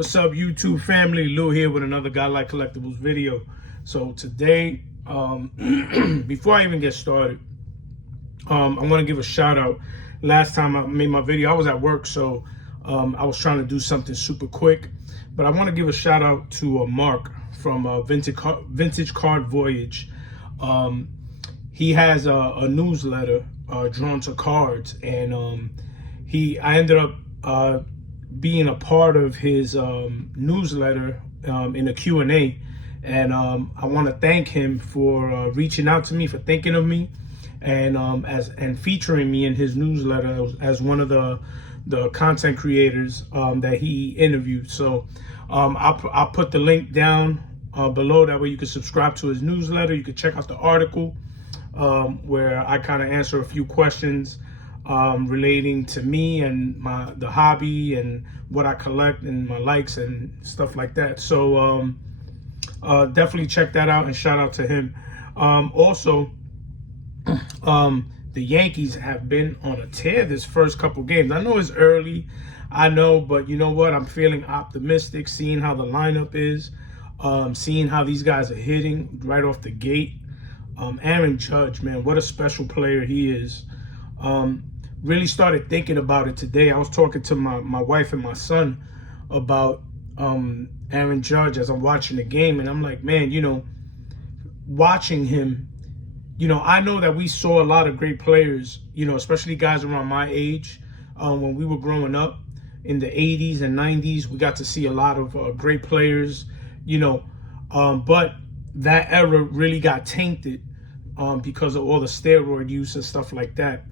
What's up, YouTube family? Lou here with another God Like Collectibles video. So today, before I even get started, I want to give a shout out. Last time I made my video, I was at work, so I was trying to do something super quick. But I want to give a shout out to Mark from Vintage Card Voyage. He has a newsletter drawn to cards, and I ended up being a part of his newsletter in a Q&A, and I want to thank him for reaching out to me, for thinking of me, and featuring me in his newsletter as one of the content creators that he interviewed. So I'll put the link down below. That way you can subscribe to his newsletter. You can check out the article where I kind of answer a few questions relating to me and the hobby and what I collect and my likes and stuff like that. So definitely check that out, and shout out to him. Also, the Yankees have been on a tear this first couple games. I know it's early, I know, but you know what? I'm feeling optimistic, seeing how the lineup is, seeing how these guys are hitting right off the gate. Aaron Judge, man, what a special player he is. Really started thinking about it today. I was talking to my wife and my son about Aaron Judge as I'm watching the game, and I'm like, man, you know, watching him, you know, I know that we saw a lot of great players, you know, especially guys around my age. When we were growing up in the 80s and 90s, we got to see a lot of great players, you know, but that era really got tainted because of all the steroid use and stuff like that.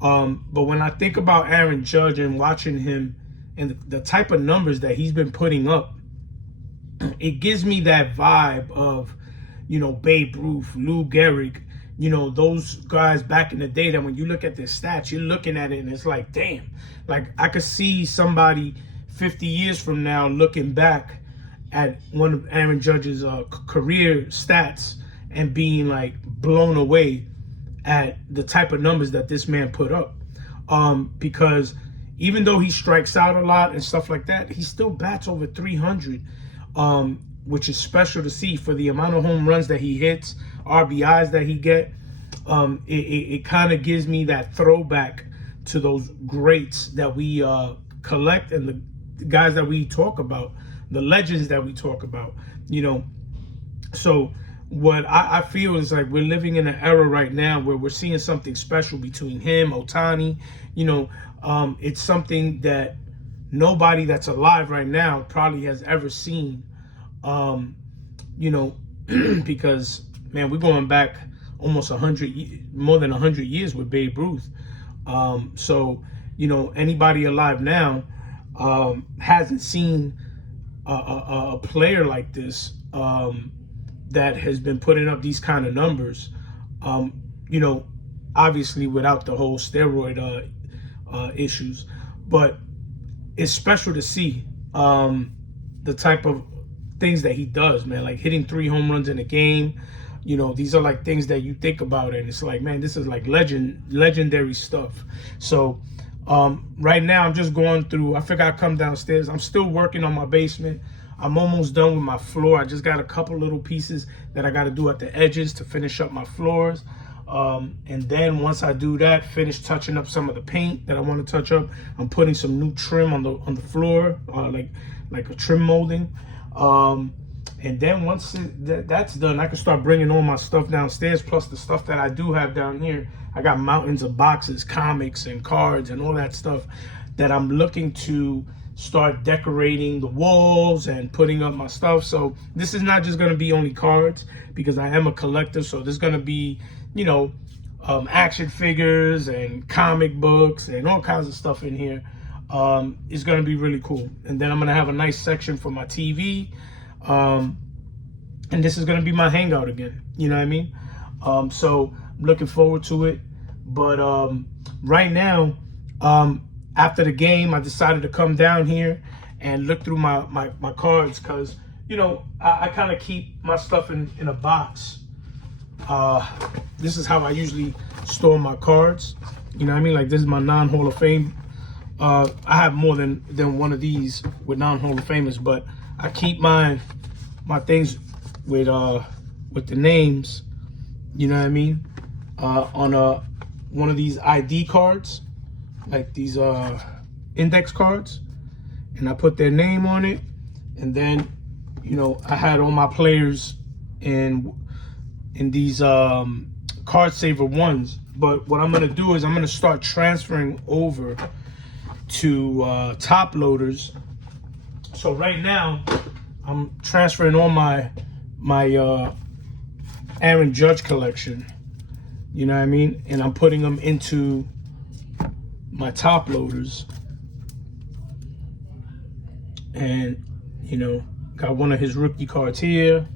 But when I think about Aaron Judge and watching him and the type of numbers that he's been putting up, it gives me that vibe of, you know, Babe Ruth, Lou Gehrig, you know, those guys back in the day that when you look at their stats, you're looking at it and it's like, damn, like I could see somebody 50 years from now looking back at one of Aaron Judge's career stats and being like blown away at the type of numbers that this man put up. Because even though he strikes out a lot and stuff like that, he still bats over 300, which is special to see for the amount of home runs that he hits, RBIs that he get. It kind of gives me that throwback to those greats that we collect, and the guys that we talk about, the legends that we talk about, you know. So what I feel is like we're living in an era right now where we're seeing something special between him, Ohtani. You know, it's something that nobody that's alive right now probably has ever seen. You know, because, man, we're going back almost more than 100 years with Babe Ruth. So, you know, anybody alive now hasn't seen a player like this that has been putting up these kind of numbers, you know, obviously without the whole steroid issues. But it's special to see the type of things that he does, man, like hitting 3 home runs in a game. You know, these are like things that you think about and it's like, man, this is like legendary stuff. So right now I'm just going through, I figured I'd come downstairs. I'm still working on my basement. I'm almost done with my floor. I just got a couple little pieces that I got to do at the edges to finish up my floors. And then once I do that, finish touching up some of the paint that I want to touch up, I'm putting some new trim on the floor, like a trim molding. And then once that's done, I can start bringing all my stuff downstairs, plus the stuff that I do have down here. I got mountains of boxes, comics and cards and all that stuff that I'm looking to start decorating the walls and putting up my stuff. So this is not just going to be only cards, because I am a collector. So there's going to be, you know, action figures and comic books and all kinds of stuff in here. It's going to be really cool. And then I'm going to have a nice section for my TV. And this is going to be my hangout again. You know what I mean? So I'm looking forward to it. But right now, after the game, I decided to come down here and look through my cards, because, you know, I kind of keep my stuff in a box. This is how I usually store my cards. You know what I mean? Like, this is my non-Hall of Fame I have more than one of these with non-Hall of Famers, but I keep my things with the names, you know what I mean, on one of these ID cards, like these index cards, and I put their name on it, and then, you know, I had all my players in these card saver ones. But what I'm gonna do is I'm gonna start transferring over to top loaders. So right now I'm transferring all my Aaron Judge collection, you know what I mean, and I'm putting them into my top loaders. And, you know, got one of his rookie cards here.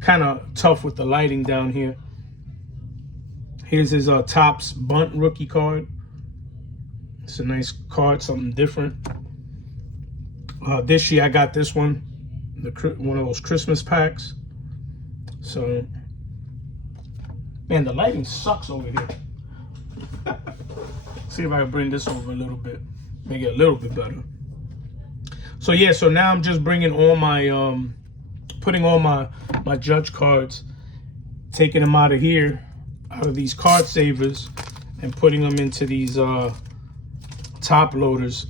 Kind of tough with the lighting down here. Here's his Topps Bunt rookie card. It's a nice card, something different. This year I got this one, one of those Christmas packs. So, man, the lighting sucks over here. See if I can bring this over a little bit, make it a little bit better. So yeah, so now I'm just bringing all my, putting all my Judge cards, taking them out of here, out of these card savers, and putting them into these top loaders.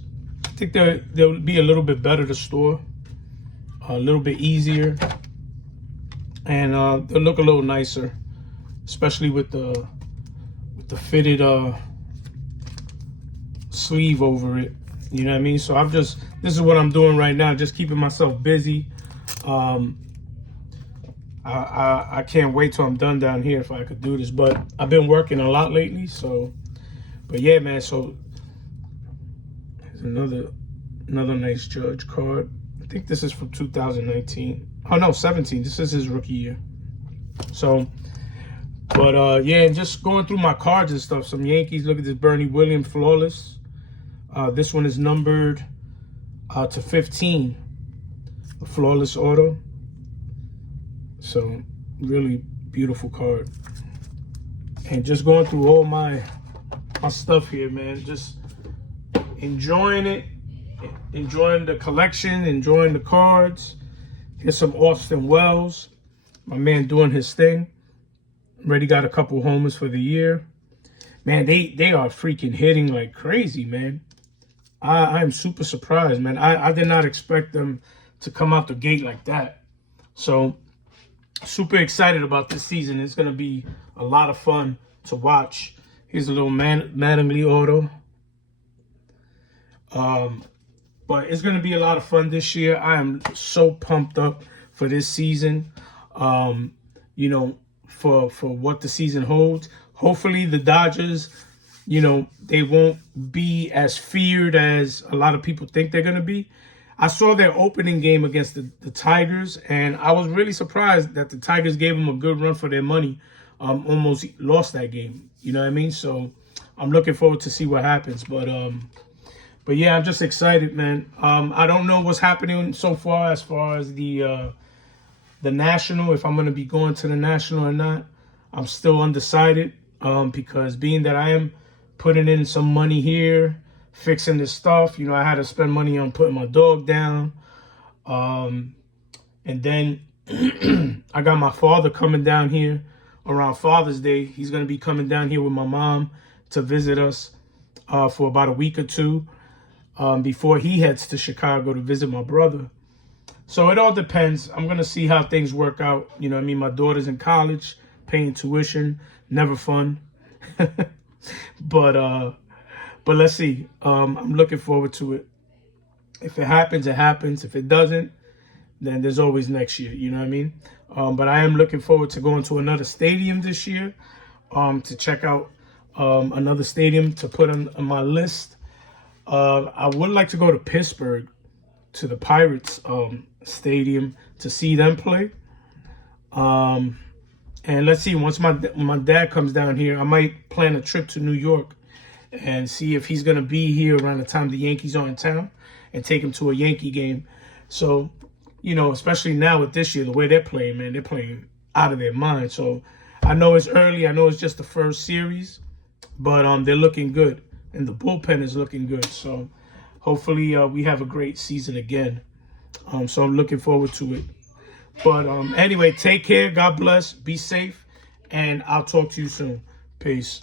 I think they'll be a little bit better to store, a little bit easier, and they'll look a little nicer, especially with the fitted sleeve over it, you know what I mean? So this is what I'm doing right now, just keeping myself busy. I can't wait till I'm done down here if I could do this, but I've been working a lot lately. So, but yeah, man, so here's another nice Judge card. I think this is from 2019. Oh no, 17. This is his rookie year. So, but yeah, just going through my cards and stuff. Some Yankees. Look at this Bernie Williams flawless. This one is numbered to 15. A flawless auto. So really beautiful card. And just going through all my stuff here, man. Just enjoying it, enjoying the collection, enjoying the cards. Here's some Austin Wells, my man doing his thing. Already got a couple homers for the year. Man, they are freaking hitting like crazy, man. I am super surprised, man. I did not expect them to come out the gate like that. So super excited about this season. It's going to be a lot of fun to watch. Here's a little Mattingly auto. But it's going to be a lot of fun this year. I am so pumped up for this season, you know, for what the season holds. Hopefully the Dodgers, you know, they won't be as feared as a lot of people think they're going to be. I saw their opening game against the Tigers, and I was really surprised that the Tigers gave them a good run for their money. Almost lost that game, you know what I mean? So I'm looking forward to see what happens. But yeah, I'm just excited, man. I don't know what's happening so far as the National, if I'm going to be going to the National or not. I'm still undecided because being that I am putting in some money here, fixing this stuff, you know, I had to spend money on putting my dog down. And then I got my father coming down here around Father's Day. He's going to be coming down here with my mom to visit us for about a week or two before he heads to Chicago to visit my brother. So it all depends. I'm going to see how things work out. You know what I mean? My daughter's in college, paying tuition, never fun. But let's see. I'm looking forward to it. If it happens, it happens. If it doesn't, then there's always next year. You know what I mean? But I am looking forward to going to another stadium this year, to check out another stadium to put on my list. I would like to go to Pittsburgh, to the Pirates stadium to see them play. And let's see, once my dad comes down here, I might plan a trip to New York and see if he's going to be here around the time the Yankees are in town and take him to a Yankee game. So, you know, especially now with this year, the way they're playing, man, they're playing out of their mind. So I know it's early. I know it's just the first series, but they're looking good, and the bullpen is looking good. So hopefully we have a great season again. So I'm looking forward to it. But anyway, take care. God bless. Be safe. And I'll talk to you soon. Peace.